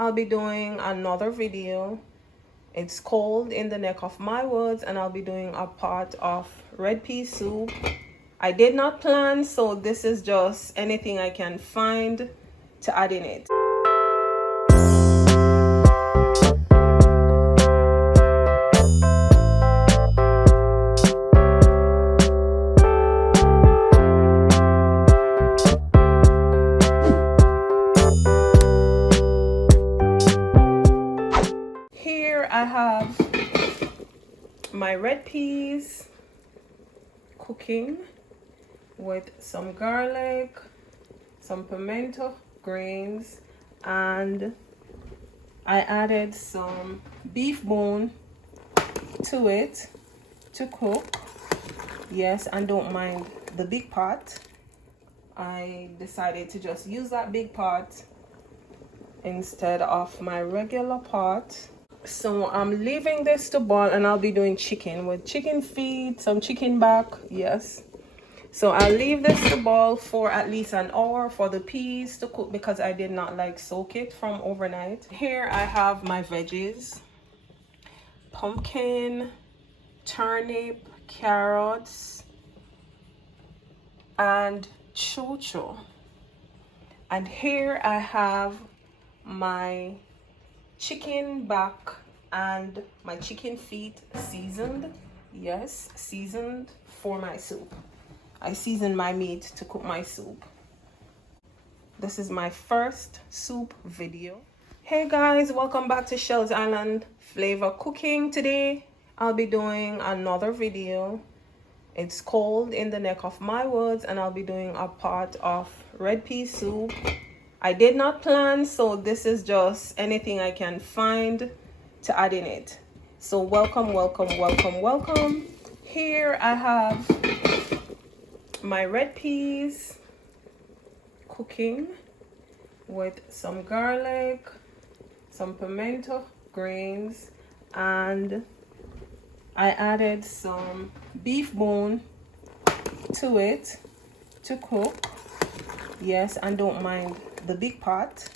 I'll be doing another video. It's cold in the neck of my woods, and I'll be doing a pot of red pea soup. I did not plan, so this is just anything I can find to add in it. I have my red peas cooking with some garlic, some pimento grains, and I added some beef bone to it to cook. Yes, and don't mind the big pot. I decided to just use that big pot instead of my regular pot. So I'm leaving this to boil, and I'll be doing chicken with chicken feet, some chicken back. Yes, so I'll leave this to boil for at least an hour for the peas to cook, because I did not soak it from overnight. Here I have my veggies: pumpkin, turnip, carrots, and ChoCho. And here I have my chicken back and my chicken feet seasoned. Yes, seasoned for my soup. I seasoned my meat to cook my soup. This is my first soup video. Hey guys, welcome back to Shell's Island Flavor Cooking. Today I'll be doing another video. It's cold in the neck of my woods, and I'll be doing a pot of red pea soup. I did not plan, so this is just anything I can find to add in it. So welcome. Here I have my red peas cooking with some garlic, some pimento grains, and I added some beef bone to it to cook. Yes, and don't mind the big pot.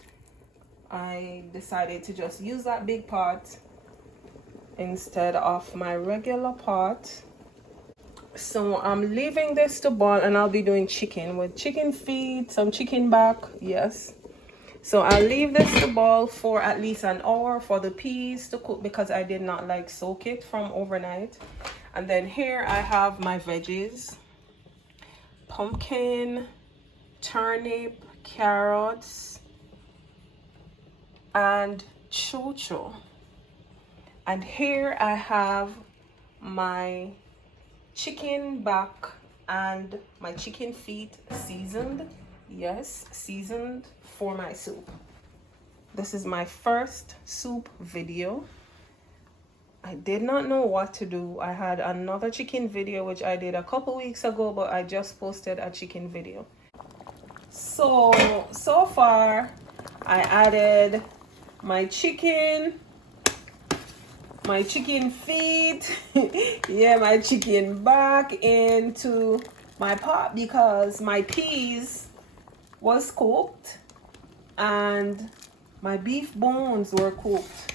I decided to just use that big pot instead of my regular pot. So I'm leaving this to boil, and I'll be doing chicken with chicken feet, some chicken back. Yes, so I'll leave this to boil for at least an hour for the peas to cook, because I did not soak it from overnight. And then here I have my veggies: pumpkin, turnip, carrots, and ChoCho. And here I have my chicken back and my chicken feet seasoned. Yes, seasoned for my soup. This is my first soup video. I did not know what to do. I had another chicken video which I did a couple weeks ago, but I just posted a chicken video. So far I added my chicken feet yeah, my chicken back into my pot, because my peas was cooked and my beef bones were cooked.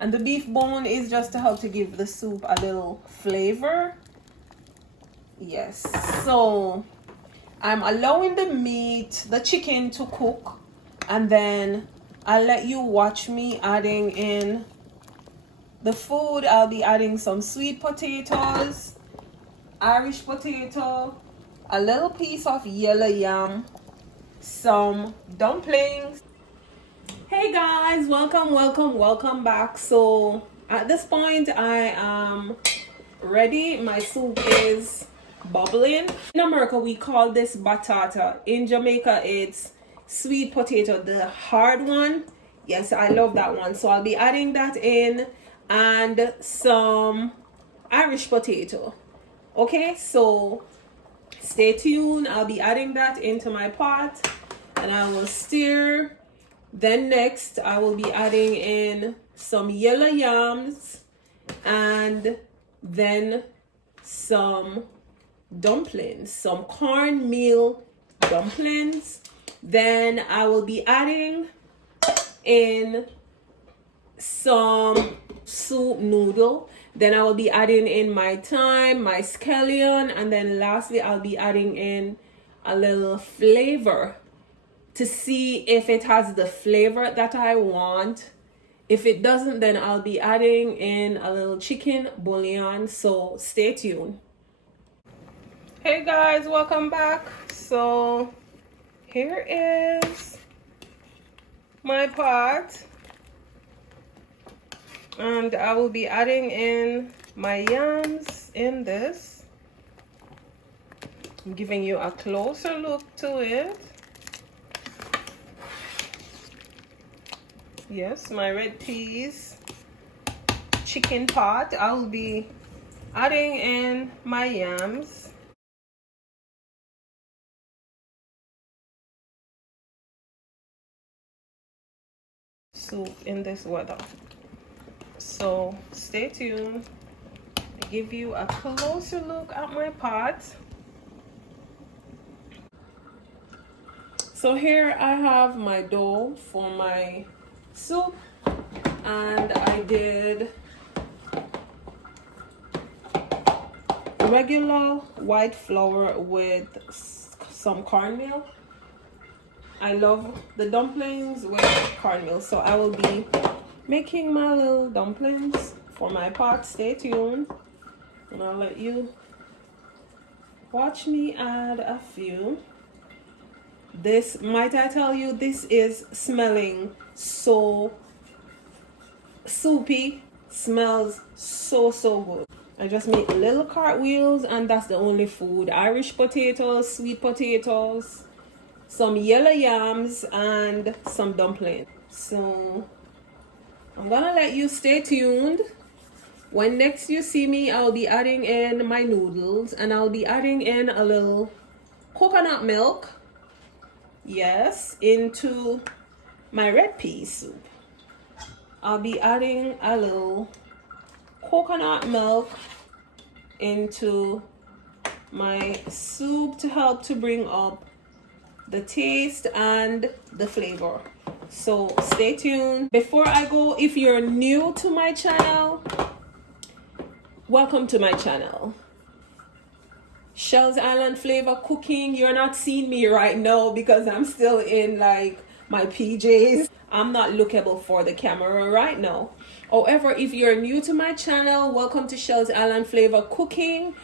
And the beef bone is just to help to give the soup a little flavor. Yes, so I'm allowing the chicken to cook, and then I'll let you watch me adding in the food. I'll be adding some sweet potatoes, Irish potato, a little piece of yellow yam, some dumplings. Hey guys, welcome back. So at this point I am ready. My soup is bubbling. In America we call this batata. In Jamaica it's sweet potato, the hard one. Yes, I love that one. So I'll be adding that in, and some Irish potato. Okay, so stay tuned. I'll be adding that into my pot, and I will stir. Then next I will be adding in some yellow yams, and then some dumplings, some cornmeal dumplings. Then I will be adding in some soup noodle. Then I will be adding in my thyme, my scallion, and then lastly I'll be adding in a little flavor to see if it has the flavor that I want. If it doesn't, then I'll be adding in a little chicken bouillon, so stay tuned. Hey guys, welcome back. So here is my pot, and I will be adding in my yams in this. I'm giving you a closer look to it. Yes, my red peas chicken pot. I will be adding in my yams. Soup in this weather. So stay tuned. I give you a closer look at my pot. So here I have my dough for my soup, and I did regular white flour with some cornmeal. I love the dumplings with cornmeal, so I will be making my little dumplings for my pot. Stay tuned, and I'll let you watch me add a few. This, might I tell you, this is smelling so soupy, smells so good. I just make little cartwheels, and that's the only food. Irish potatoes, sweet potatoes, some yellow yams, and some dumplings. So I'm gonna let you stay tuned. When next you see me, I'll be adding in my noodles, and I'll be adding in a little coconut milk, yes, into my red pea soup. I'll be adding a little coconut milk into my soup to help to bring up the taste and the flavor. So stay tuned. Before I go, if you're new to my channel, welcome to my channel. Shells Island Flavor Cooking. You're not seeing me right now because I'm still in like my PJs. I'm not lookable for the camera right now. However, if you're new to my channel, welcome to Shells Island Flavor Cooking,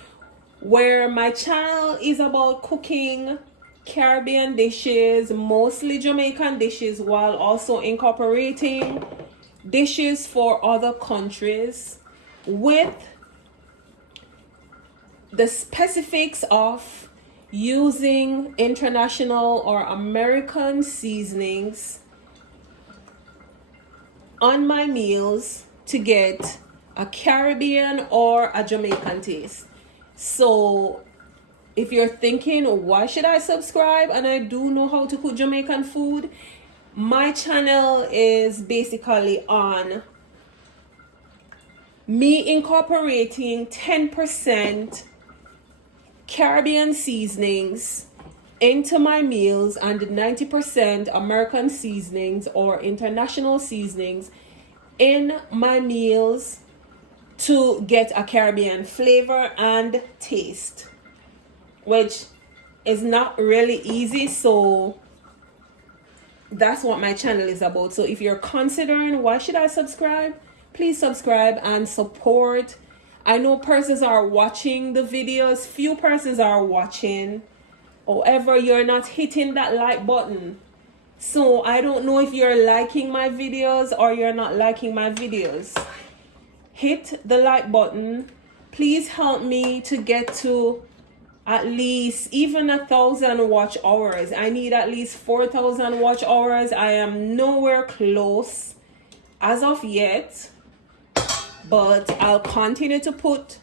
where my channel is about cooking Caribbean dishes, mostly Jamaican dishes, while also incorporating dishes for other countries with the specifics of using international or American seasonings on my meals to get a Caribbean or a Jamaican taste. So if you're thinking, why should I subscribe and I do know how to cook Jamaican food, my channel is basically on me incorporating 10% Caribbean seasonings into my meals and 90% American seasonings or international seasonings in my meals to get a Caribbean flavor and taste, which is not really easy. So that's what my channel is about. So if you're considering why should I subscribe, please subscribe and support. I know persons are watching the videos, few persons are watching. However, you're not hitting that like button. So I don't know if you're liking my videos or you're not liking my videos. Hit the like button. Please help me to get to at least even 1,000 watch hours. I need at least 4,000 watch hours. I am nowhere close as of yet, but I'll continue to put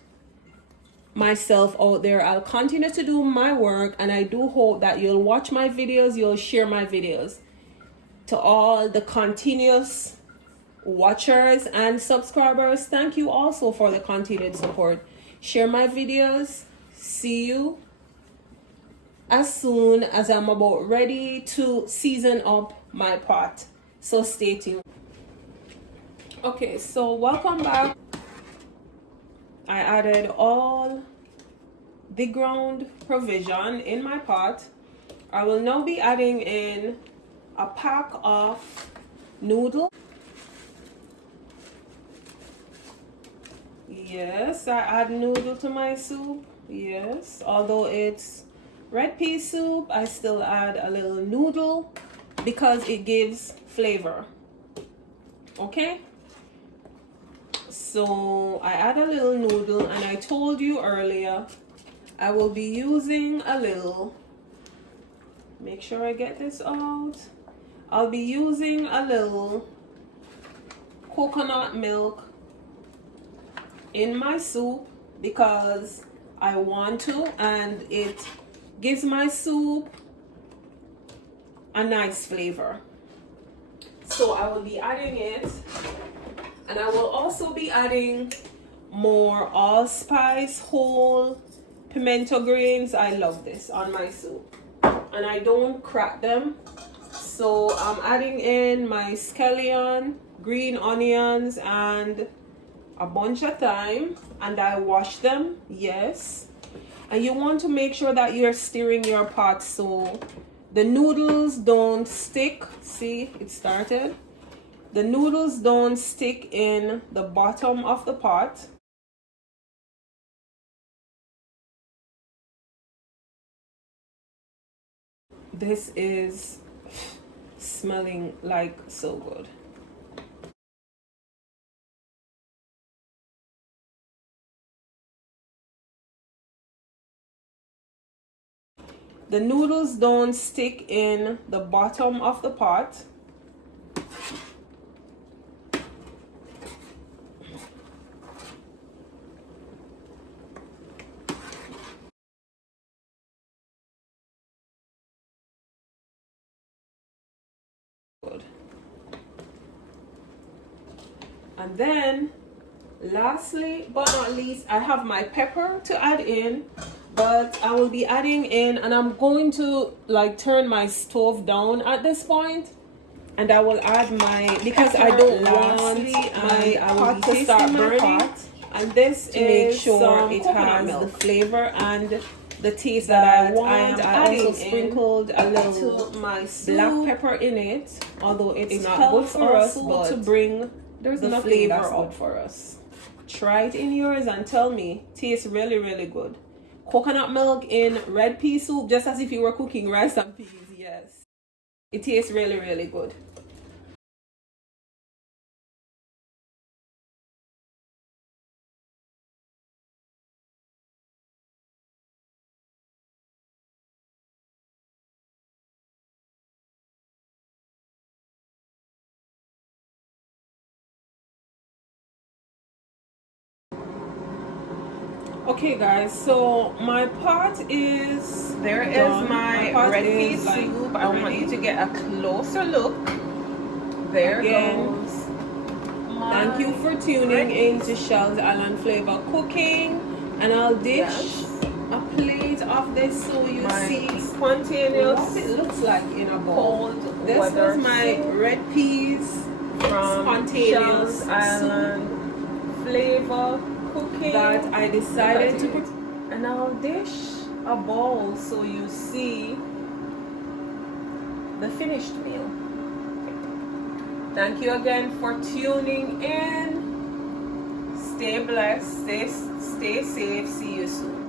myself out there. I'll continue to do my work, and I do hope that you'll watch my videos, you'll share my videos. To all the continuous watchers and subscribers, thank you also for the continued support. Share my videos. See you as soon as I'm about ready to season up my pot. So stay tuned. Okay, so welcome back. I added all the ground provision in my pot. I will now be adding in a pack of noodles. Yes, I add noodle to my soup. Yes, although it's red pea soup, I still add a little noodle because it gives flavor. Okay? So I add a little noodle, and I told you earlier I will be using a little, make sure I get this out. I'll be using a little coconut milk in my soup because I want to, and it gives my soup a nice flavor. So I will be adding it, and I will also be adding more allspice whole pimento grains. I love this on my soup, and I don't crack them. So I'm adding in my scallion, green onions, and a bunch of thyme, and I wash them. Yes, and you want to make sure that you're stirring your pot so the noodles don't stick. See, it started. The noodles don't stick in the bottom of the pot. This is smelling like so good. The noodles don't stick in the bottom of the pot. Good. And then lastly but not least, I have my pepper to add in, but I will be adding in, and I'm going to like turn my stove down at this point, and I will add my, because I don't want my pot to start burning, and this to make sure it has the flavor and the taste that I want. I also sprinkled a little to my black pepper in it, although it's not good for us, but to bring the flavor up for us. Try it in yours and tell me. Tastes really, really good. Coconut milk in red pea soup, just as if you were cooking rice and peas. Yes, it tastes really, really good. Okay guys, so my pot is done. Is my red pea soup. I want you to get a closer look. There goes. Thank you for tuning in to Shell's Island Flavor Cooking, and I'll dish a plate of this so you see spontaneous what it looks like in a bowl. This was my red peas from spontaneous Shell's Island Flavor Cooking that I decided to put, and I'll dish a bowl so you see the finished meal. Thank you again for tuning in. Stay blessed, stay safe. See you soon.